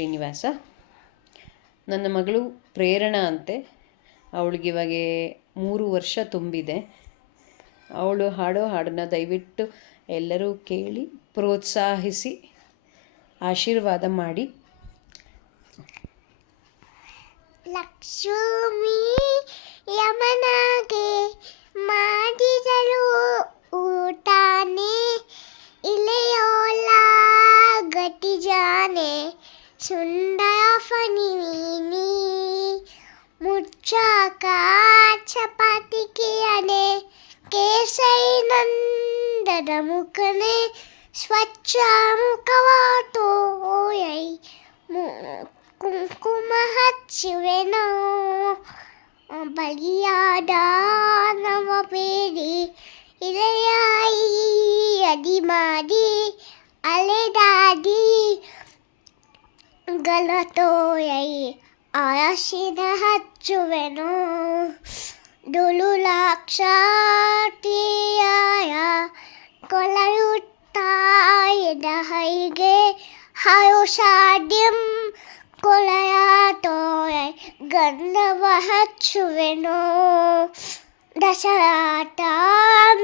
ಶ್ರೀನಿವಾಸ. ನನ್ನ ಮಗಳು ಪ್ರೇರಣಾ ಅಂತೆ. ಅವಳಿಗೆ ಇವಾಗ 3 ವರ್ಷ ತುಂಬಿದೆ. ಅವಳು ಹಾಡೋ ಹಾಡನ್ನು ದಯವಿಟ್ಟು ಎಲ್ಲರೂ ಕೇಳಿ ಪ್ರೋತ್ಸಾಹಿಸಿ ಆಶೀರ್ವಾದ ಮಾಡಿ. ಲಕ್ಷ್ಮೀ ಯಮನಾಗೆ ಮಾಡಿದಳು ಊಟಾನೆ, ಇಲೆಯೋಲ ಗತಿ ಜಾನೆ ಸುಂದರ ಫನಿವೀನಿ, ಮುಚ್ಚಾಕ ಚಪಾತಿ ಕಿಯನೆ ಕೇಸರಿ ನಂದದ ಮುಖನೆ, ಸ್ವಚ್ಛ ಮುಖವಾಟೋಯೈ ಕುಂಕುಮ ಹಚ್ಚುವೆನೋ, ಬಲಿಯಾದ ನವಬೇಡಿ ಇಲೆಯಾಯಿ ಅಡಿ ಮಾಡಿ ಅಲೆದಾಡಿ ಗಲತೋಯೈ ಅರಶಿನ ಹಚ್ಚುವೆನೋ, ದುಳುಲಾಕ್ಷಾಟಿಯಾಯ ಕೊಲೆಯುತ್ತಾಯದ ಹೈಗೆ ಹರುಷಾಡ್ಯಂ ಕೊಲೆಯಾಟೋಯೈ ಗಂಧವ ಹಚ್ಚುವೆನೋ, ದಶರಾಟ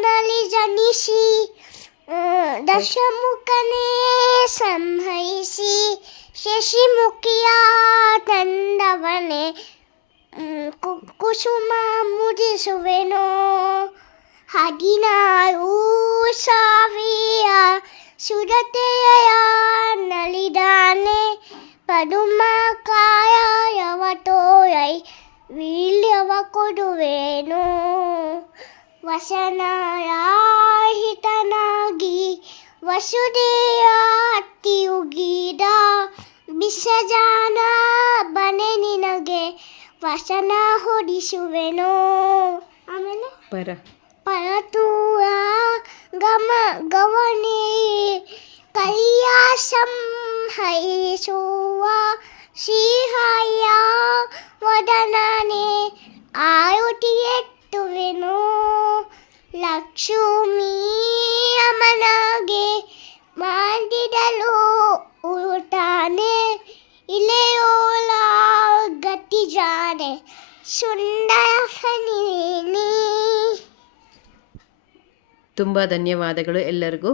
ನಲಿ ಜನಿಸಿ ದಶಮುಖನೇ ಸಂಹರಿಸಿ, ಶಶಿಮುಖಿಯ ತಂಡವನೆ ಕುಸುಮ ಮುಡಿಸುವೆನೋ, 16,000 ಸುರತೆಯ ನಲಿದಾನೆ ಪದುಮ ಕಾಯವಟೋಯೈ ವೀಳ್ಯವ ಕೊಡುವೆನೋ, ವಸನರಾಹಿತನಾಗಿ ವಸುದೆಯ ಹತ್ತಿಯುಗಿದ ಬಿಸಜಾನ ಬನೆ ನಿನಗೆ ವಸನ ಹೊಡಿಸುವೆನೋ. ಆಮೇಲೆ ಪರತೂರ ಗವನೆ ಕಲಿಯ ಸಂಹರಿಸುವ ಶ್ರೀಹಯ್ಯ ವದನನೆ ಆಯುತಿ ಎತ್ತುವೆನೋ, ಲಕ್ಷ್ಮೀ ಅಮನಗೆ ಮಾಡಿದಳು ಊಟಾನೆ, ಇಲೆಯೋಲ ಗತಿ ಜಾನೆ ಸುಂದರ ಫನಿವೀನಿ. ತುಂಬ ಧನ್ಯವಾದಗಳು ಎಲ್ಲರಿಗೂ.